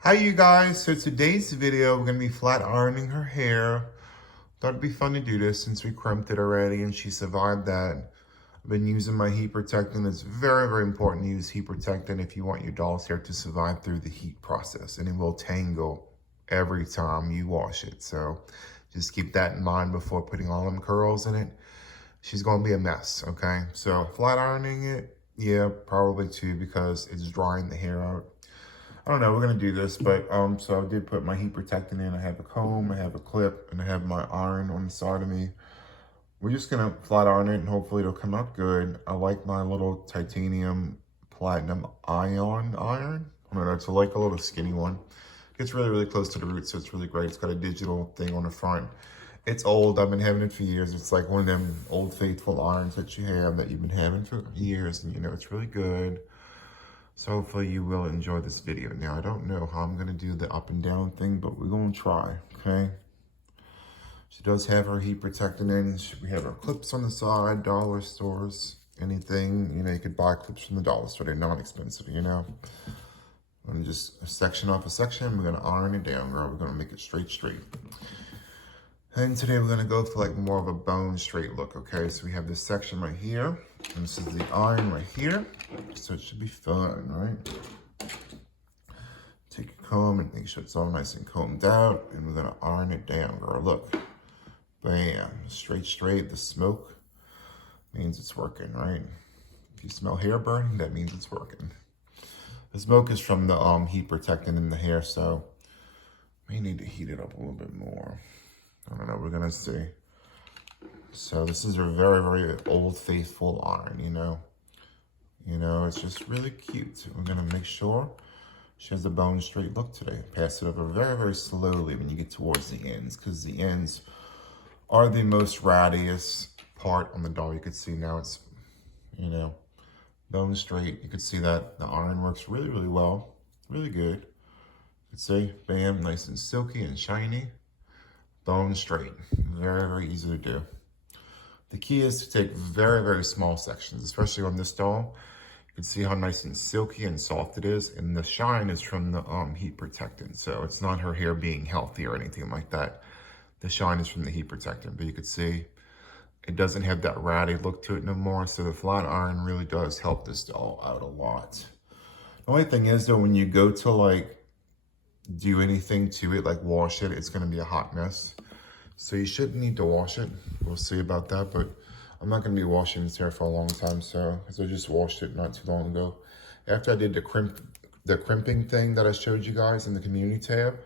Hi you guys, so today's video we're going to be flat ironing her hair. Thought it'd be fun to do this since we crimped it already and she survived that. I've been using my heat protectant. It's very important to use heat protectant if you want your doll's hair to survive through the heat process, and it will tangle every time you wash it. So just keep that in mind before putting all them curls in it. She's going to be a mess, okay? So flat ironing it, yeah, probably too, because it's drying the hair out. I don't know, we're gonna do this, but so I did put my heat protectant in. I have a comb, I have a clip, and I have my iron on the side of me. We're just gonna flat iron it and hopefully it'll come out good. I like my little titanium platinum ion iron. I don't know, it's like a little skinny one. Gets really close to the root, so it's really great. It's got a digital thing on the front. It's old, I've been having it for years. It's like one of them old faithful irons that you have that you've been having for years, and you know, it's really good. So hopefully you will enjoy this video. Now, I don't know how I'm gonna do the up and down thing, but we're gonna try, okay? She does have her heat protectant in. We have our clips on the side, dollar stores, anything. You know, you could buy clips from the dollar store. They're not expensive, you know? I'm gonna just section off a section. We're gonna iron it down, girl. We're gonna make it straight. And today we're gonna go for like more of a bone straight look, okay? So we have this section right here, and this is the iron right here. So it should be fun, right? Take a comb and make sure it's all nice and combed out, and we're gonna iron it down, girl. Look, bam, straight. The smoke means it's working, right? If you smell hair burning, that means it's working. The smoke is from the heat protectant in the hair, so may need to heat it up a little bit more. I don't know, we're gonna see. So this is a very old faithful iron, you know? You know, it's just really cute. We're gonna make sure she has a bone straight look today. Pass it over very slowly when you get towards the ends, because the ends are the most rattiest part on the doll. You can see now it's, you know, bone straight. You can see that the iron works really well, really good. You can see, bam, nice and silky and shiny. Bone straight, very easy to do. The key is to take very small sections, especially on this doll. You can see how nice and silky and soft it is, and the shine is from the heat protectant. So it's not her hair being healthy or anything like that. The shine is from the heat protectant, but you can see it doesn't have that ratty look to it no more. So the flat iron really does help this doll out a lot. The only thing is though, when you go to like do anything to it, like wash it, it's gonna be a hot mess. So you shouldn't need to wash it. We'll see about that, but I'm not gonna be washing this hair for a long time, so, because I just washed it not too long ago. After I did the crimping thing that I showed you guys in the community tab,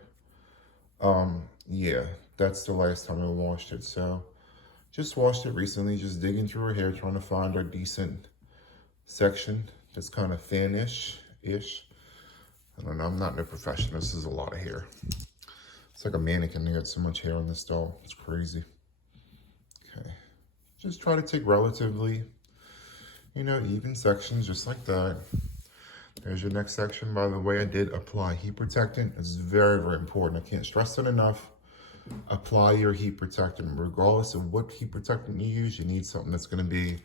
yeah, that's the last time I washed it. So just washed it recently, just digging through her hair, trying to find a decent section that's kind of thin-ish. I don't know, I'm not no professional. This is a lot of hair. It's like a mannequin. They got so much hair on this doll. It's crazy. Okay. Just try to take relatively, you know, even sections, just like that. There's your next section. By the way, I did apply heat protectant. It's very important. I can't stress it enough. Apply your heat protectant. Regardless of what heat protectant you use, you need something that's going to be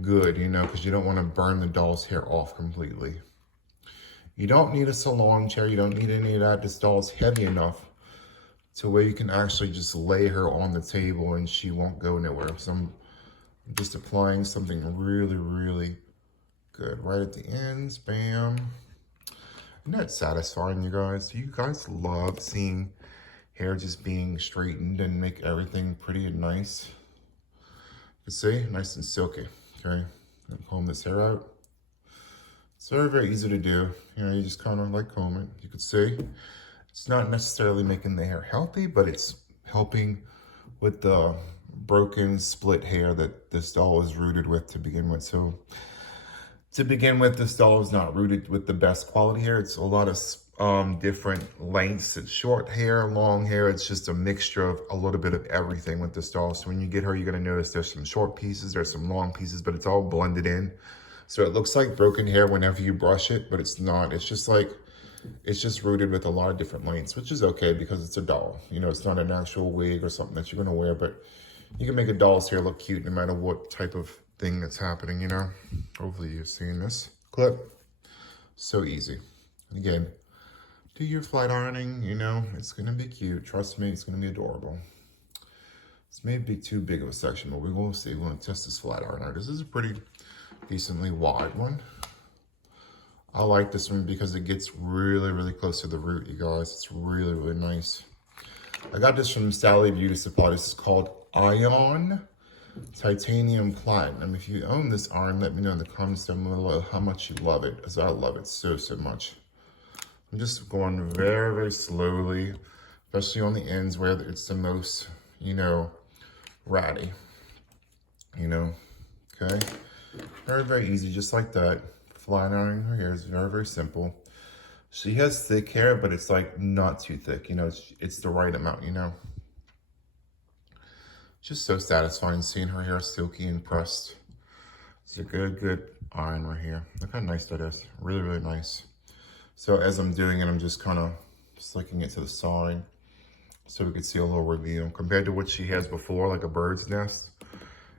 good, you know, because you don't want to burn the doll's hair off completely. You don't need a salon chair. You don't need any of that. This doll's heavy enough to where you can actually just lay her on the table and she won't go nowhere. So I'm just applying something really good right at the ends. Bam. Isn't that satisfying, you guys? Do you guys love seeing hair just being straightened and make everything pretty and nice? You can see, nice and silky. Okay, comb this hair out. It's very easy to do. You know, you just kind of like comb it. You can see it's not necessarily making the hair healthy, but it's helping with the broken, split hair that this doll is rooted with to begin with. So to begin with, this doll is not rooted with the best quality hair. It's a lot of different lengths. It's short hair, long hair. It's just a mixture of a little bit of everything with this doll. So when you get her, you're gonna notice there's some short pieces, there's some long pieces, but it's all blended in. So it looks like broken hair whenever you brush it, but it's not. It's just like, it's just rooted with a lot of different lengths, which is okay because it's a doll. You know, it's not an actual wig or something that you're gonna wear, but you can make a doll's hair look cute no matter what type of thing that's happening, you know? Hopefully you've seen this clip. So easy. Again, do your flat ironing, you know, it's gonna be cute. Trust me, it's gonna be adorable. This may be too big of a section, but we will see. We're gonna test this flat ironer. This is a pretty decently wide one. I like this one because it gets really, really close to the root, you guys. It's really, really nice. I got this from Sally Beauty Supply. This is called Ion Titanium Platinum. If you own this iron, let me know in the comments down below how much you love it, because I love it so, so much. I'm just going very, very slowly, especially on the ends where it's the most, you know, ratty, you know, okay? Very, very easy, just like that. Flat ironing her hair is very, very simple. She has thick hair, but it's like not too thick, you know, it's the right amount, you know. Just so satisfying seeing her hair silky and pressed. It's a good, good iron right here. Look how nice that is. Really, really nice. So as I'm doing it, I'm just kind of slicking it to the side so we can see a little reveal. Compared to what she has before, like a bird's nest,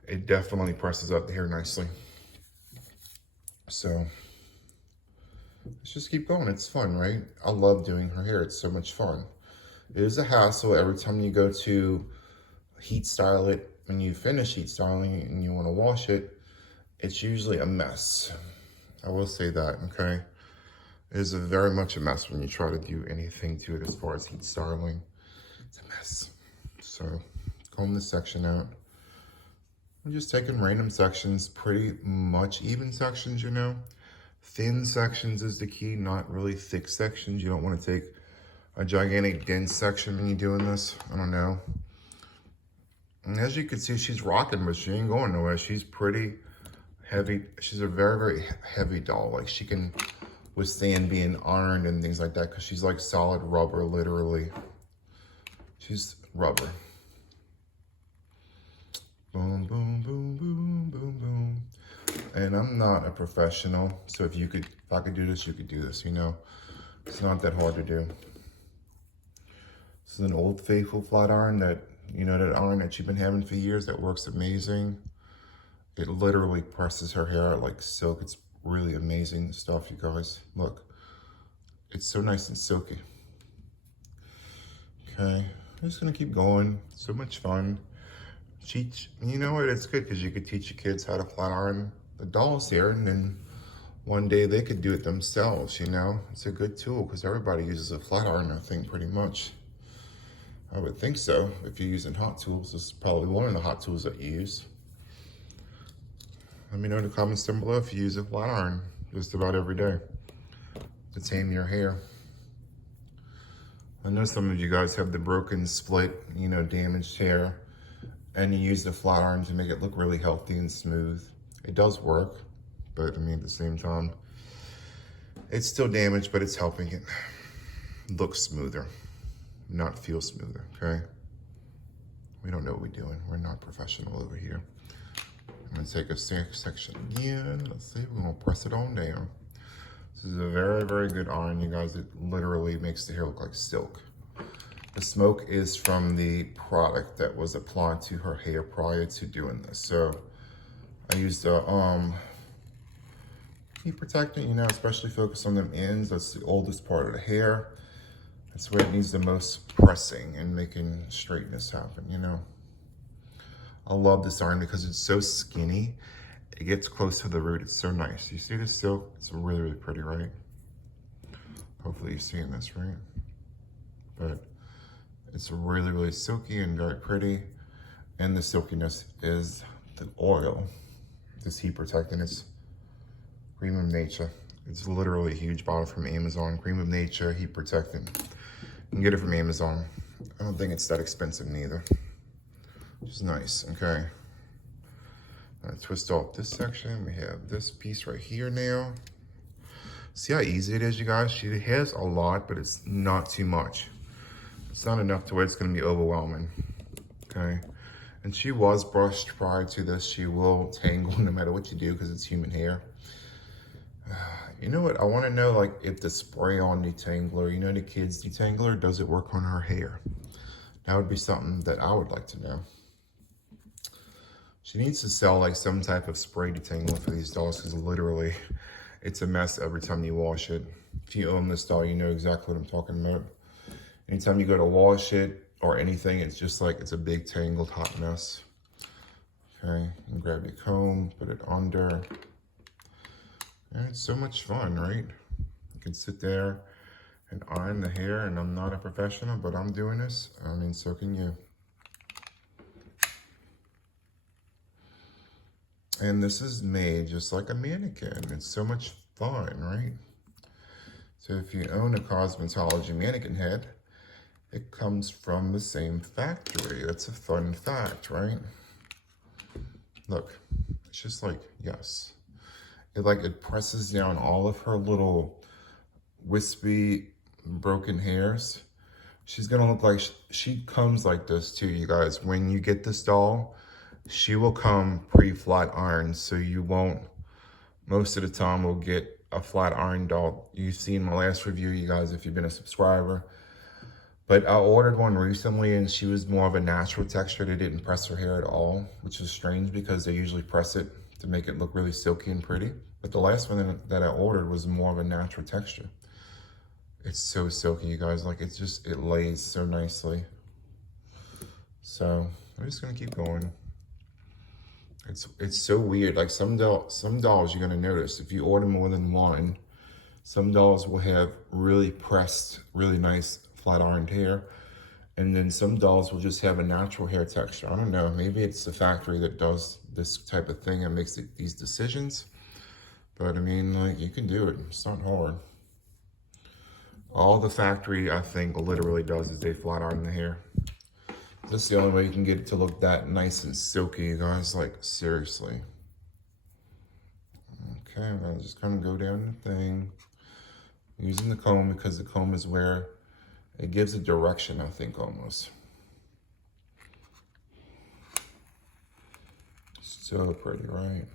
it definitely presses up the hair nicely. So let's just keep going. It's fun, right? I love doing her hair. It's so much fun. It is a hassle every time you go to heat style it. When you finish heat styling and you want to wash it, it's usually a mess. I will say that, okay? It is very much a mess when you try to do anything to it as far as heat styling. It's a mess. So comb this section out. I'm just taking random sections, pretty much even sections, you know. Thin sections is the key, not really thick sections. You don't want to take a gigantic dense section when you're doing this. I don't know. And as you can see, she's rocking, but she ain't going nowhere. She's pretty heavy. She's a very, very heavy doll. Like, she can withstand being ironed and things like that because she's like solid rubber, literally. She's rubber. Boom, boom, boom, boom, boom, boom. And I'm not a professional, so if I could do this, you could do this, you know. It's not that hard to do. This is an Old Faithful flat iron that, you know, that iron that you've been having for years that works amazing. It literally presses her hair out like silk. It's really amazing stuff, you guys. Look, it's so nice and silky. Okay, I'm just gonna keep going. So much fun. You know what, it's good because you could teach your kids how to flat iron the dolls here, and then one day they could do it themselves, you know. It's a good tool because everybody uses a flat iron, I think, pretty much. I would think so. If you're using hot tools, this is probably one of the hot tools that you use. Let me know in the comments down below if you use a flat iron just about every day to tame your hair. I know some of you guys have the broken, split, you know, damaged hair, and you use the flat iron to make it look really healthy and smooth. It does work, but I mean, at the same time, it's still damaged, but it's helping it look smoother, not feel smoother, okay? We don't know what we're doing. We're not professional over here. I'm gonna take a section again. Let's see, we're gonna press it on down. This is a very, very good iron, you guys. It literally makes the hair look like silk. The smoke is from the product that was applied to her hair prior to doing this. So I used a heat protectant, you know, especially focus on them ends. That's the oldest part of the hair. That's where it needs the most pressing and making straightness happen, you know. I love this iron because it's so skinny. It gets close to the root. It's so nice. You see this silk? It's really, really pretty, right? Hopefully you're seeing this, right? But it's really, really silky and very pretty. And the silkiness is the oil. This heat protectant is Cream of Nature. It's literally a huge bottle from Amazon. Cream of Nature heat protectant. You can get it from Amazon. I don't think it's that expensive neither. Which is nice, okay. I'm gonna twist off this section. We have this piece right here now. See how easy it is, you guys? She has a lot, but it's not too much. It's not enough to where it's gonna be overwhelming, okay? And she was brushed prior to this. She will tangle no matter what you do because it's human hair. You know what? I wanna know, like, if the spray-on detangler, you know, the kids detangler, does it work on her hair? That would be something that I would like to know. She needs to sell like some type of spray detangler for these dolls because literally it's a mess every time you wash it. If you own this doll, you know exactly what I'm talking about. Anytime you go to wash it or anything, it's just like it's a big tangled hot mess. Okay, and grab your comb, put it under. And it's so much fun, right? You can sit there and iron the hair, and I'm not a professional, but I'm doing this. I mean, so can you. And this is made just like a mannequin. It's so much fun, right? So if you own a cosmetology mannequin head, it comes from the same factory. That's a fun fact, right? Look, it's just like, yes. It presses down all of her little wispy, broken hairs. She's gonna look like, she comes like this too, you guys. When you get this doll, she will come pre-flat ironed, so you won't, most of the time, will get a flat iron doll. You've seen my last review, you guys, if you've been a subscriber. But I ordered one recently, and she was more of a natural texture. They didn't press her hair at all, which is strange because they usually press it to make it look really silky and pretty. But the last one that I ordered was more of a natural texture. It's so silky, you guys. Like, it lays so nicely. So I'm just gonna keep going. It's so weird. Like some dolls you're gonna notice if you order more than one, some dolls will have really pressed, really nice flat ironed hair, and then some dolls will just have a natural hair texture. I don't know. Maybe it's the factory that does this type of thing and makes these decisions. But I mean, like, you can do it. It's not hard. All the factory, I think, literally does is they flat iron the hair. That's the only way you can get it to look that nice and silky, you guys. Like, seriously. Okay, I'm gonna just kind of go down the thing. Using the comb, because the comb is where it gives a direction, I think, almost. So pretty, right?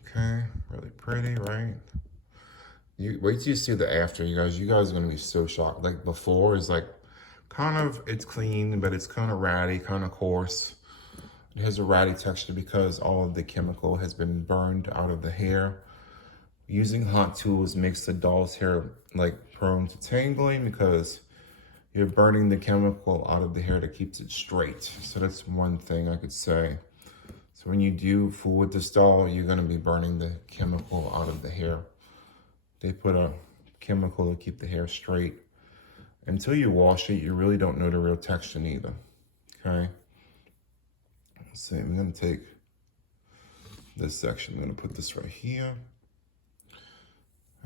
Okay, really pretty, right? You wait till you see the after, you guys. You guys are gonna be so shocked. Like, before is like kind of, it's clean, but it's kind of ratty, kind of coarse. It has a ratty texture because all of the chemical has been burned out of the hair. Using hot tools makes the doll's hair like prone to tangling because you're burning the chemical out of the hair that keeps it straight. So that's one thing I could say. So when you do fool with this doll, you're gonna be burning the chemical out of the hair. They put a chemical to keep the hair straight. Until you wash it, you really don't know the real texture either, okay? Let's see, I'm gonna take this section. I'm gonna put this right here.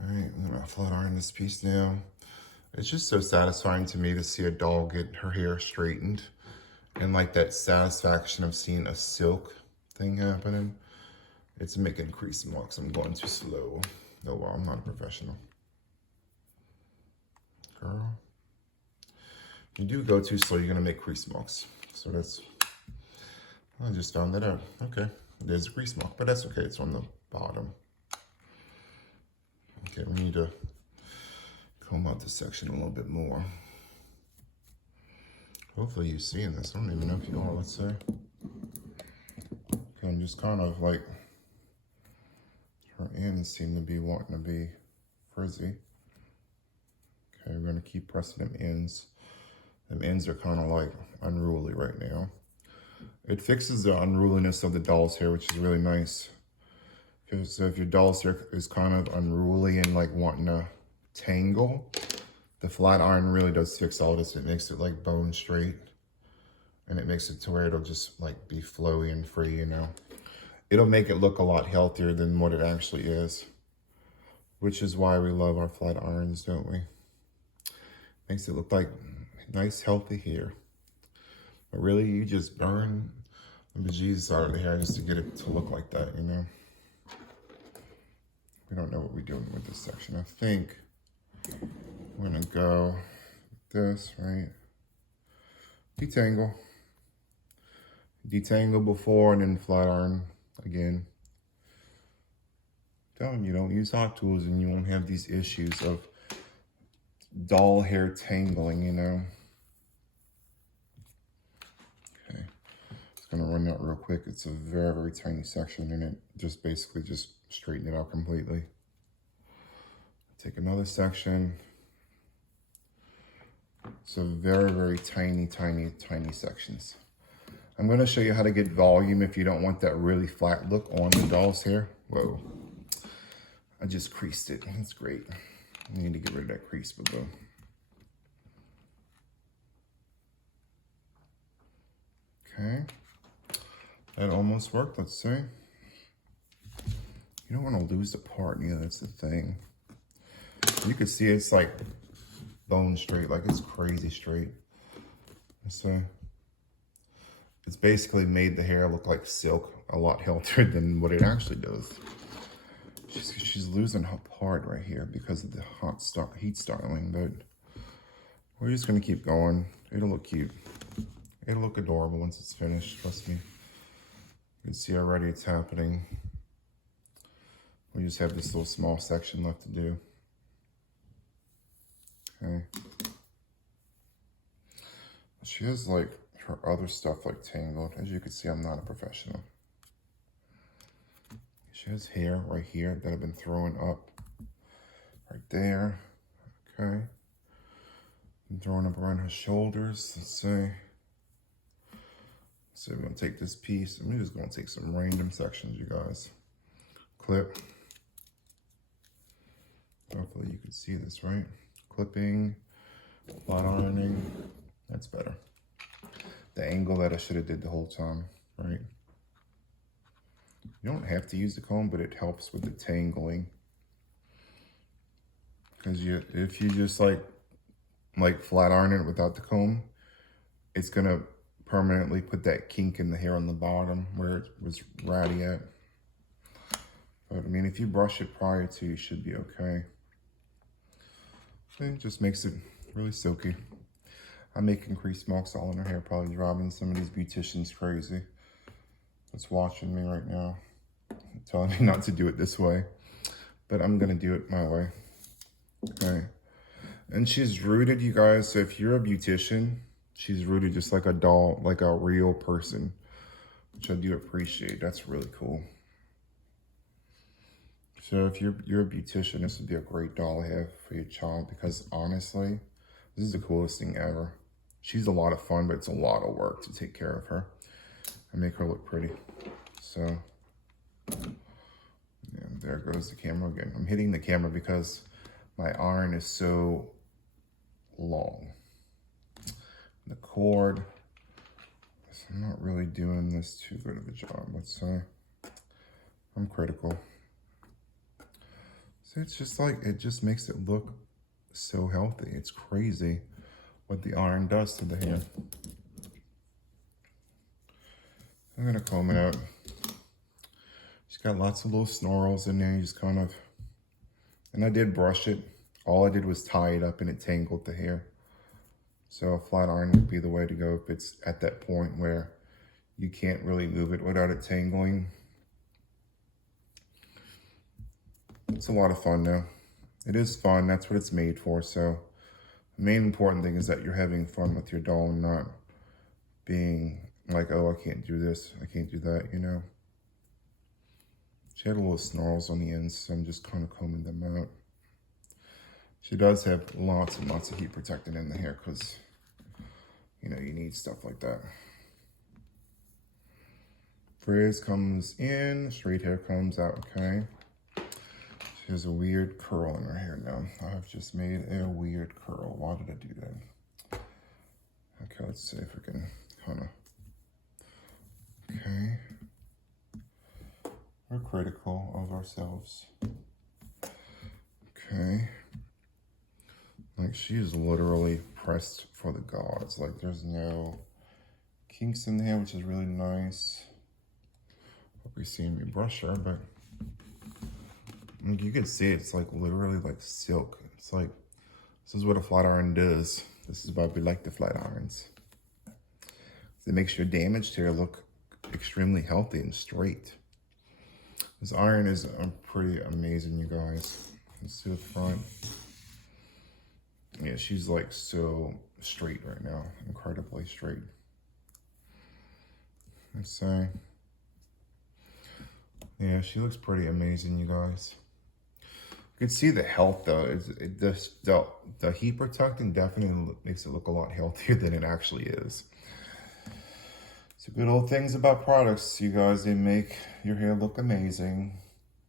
All right, I'm gonna flat iron this piece now. It's just so satisfying to me to see a doll get her hair straightened and like that satisfaction of seeing a silk thing happening. It's making crease marks. I'm going too slow. Oh, well, I'm not a professional. Girl. You do go too slow, you're gonna make crease marks. So that's, I just found that out. Okay, there's a crease mark, but that's okay, it's on the bottom. Okay, we need to comb out this section a little bit more. Hopefully you're seeing this. I don't even know if you are, let's say. Okay, I'm just kind of like, her ends seem to be wanting to be frizzy. Okay, we're gonna keep pressing them ends. Them ends are kind of like unruly right now. It fixes the unruliness of the doll's hair, which is really nice. So if your doll's hair is kind of unruly and like wanting to tangle, the flat iron really does fix all this. It makes it like bone straight, and it makes it to where it'll just like be flowy and free, you know. It'll make it look a lot healthier than what it actually is, which is why we love our flat irons, don't we? Makes it look like nice, healthy hair. But really, you just burn the bejesus out of the hair just to get it to look like that, you know? We don't know what we're doing with this section. I think we're gonna go with this, right? Detangle. Detangle before and then flat iron again. I'm telling you, don't use hot tools and you won't have these issues of doll hair tangling, you know? Okay, gonna run that real quick. It's a very, very tiny section and it just basically just straighten it out completely. Take another section. So very, very tiny, tiny, tiny sections. I'm gonna show you how to get volume if you don't want that really flat look on the doll's hair. Whoa, I just creased it, that's great. I need to get rid of that crease, boo-boo. Okay, that almost worked, let's see. You don't want to lose the part, yeah, that's the thing. You can see it's like bone straight, like it's crazy straight. So it's basically made the hair look like silk, a lot healthier than what it actually does. She's losing her part right here because of the heat styling, but we're just gonna keep going. It'll look cute. It'll look adorable once it's finished, trust me. You can see already it's happening. We just have this little small section left to do. Okay. She has like her other stuff like tangled. As you can see, I'm not a professional. She has hair right here that I've been throwing up right there. Okay. I'm throwing up around her shoulders. Let's see. So we're gonna take this piece. I'm just gonna take some random sections, you guys. Clip. Hopefully you can see this, right? Clipping, flat ironing. That's better. The angle that I should have did the whole time, right? You don't have to use the comb, but it helps with the tangling. Because if you just like flat iron it without the comb, it's gonna permanently put that kink in the hair on the bottom where it was ratty at. But I mean, if you brush it prior to, you should be okay. It just makes it really silky. I'm making crease marks all in her hair, probably driving some of these beauticians crazy that's watching me right now, telling me not to do it this way, but I'm gonna do it my way. Okay. And she's rooted, you guys, so if you're a beautician, she's rooted just like a doll, like a real person, which I do appreciate. That's really cool. So if you're a beautician, this would be a great doll to have for your child, because honestly, this is the coolest thing ever. She's a lot of fun, but it's a lot of work to take care of her and make her look pretty. So, yeah, there goes the camera again. I'm hitting the camera because my iron is so long. The cord, I'm not really doing this too good of a job, let's say. I'm critical. So it's just like, it just makes it look so healthy. It's crazy what the iron does to the hair. I'm gonna comb it out. She's got lots of little snarls in there. You just kind of, and I did brush it. All I did was tie it up and it tangled the hair. So a flat iron would be the way to go if it's at that point where you can't really move it without it tangling. It's a lot of fun though. It is fun, that's what it's made for. So the main important thing is that you're having fun with your doll and not being like, oh, I can't do this, I can't do that, you know. She had a little snarls on the ends, so I'm just kind of combing them out. She does have lots and lots of heat protectant in the hair because, you know, you need stuff like that. Frizz comes in, straight hair comes out, okay. She has a weird curl in her hair now. I've just made a weird curl. Why did I do that? Okay, let's see if we can kind of, okay. We're critical of ourselves. Okay. Like, she is literally pressed for the gods. Like, there's no kinks in the hair, which is really nice. Hope you're seeing me brush her, but like, you can see it's like literally like silk. It's like, this is what a flat iron does. This is why we like the flat irons. It makes your damaged hair look extremely healthy and straight. This iron is pretty amazing, you guys. Let's see the front. Yeah, she's like so straight right now, incredibly straight. Let's see. Yeah, she looks pretty amazing, you guys. You can see the health though. The heat protecting definitely makes it look a lot healthier than it actually is. So good old things about products, you guys. They make your hair look amazing.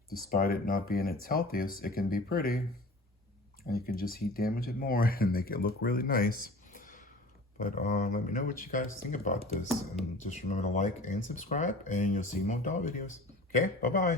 Despite it not being its healthiest, it can be pretty. And you can just heat damage it more and make it look really nice. But let me know what you guys think about this. And just remember to like and subscribe, and you'll see more doll videos. Okay, bye-bye.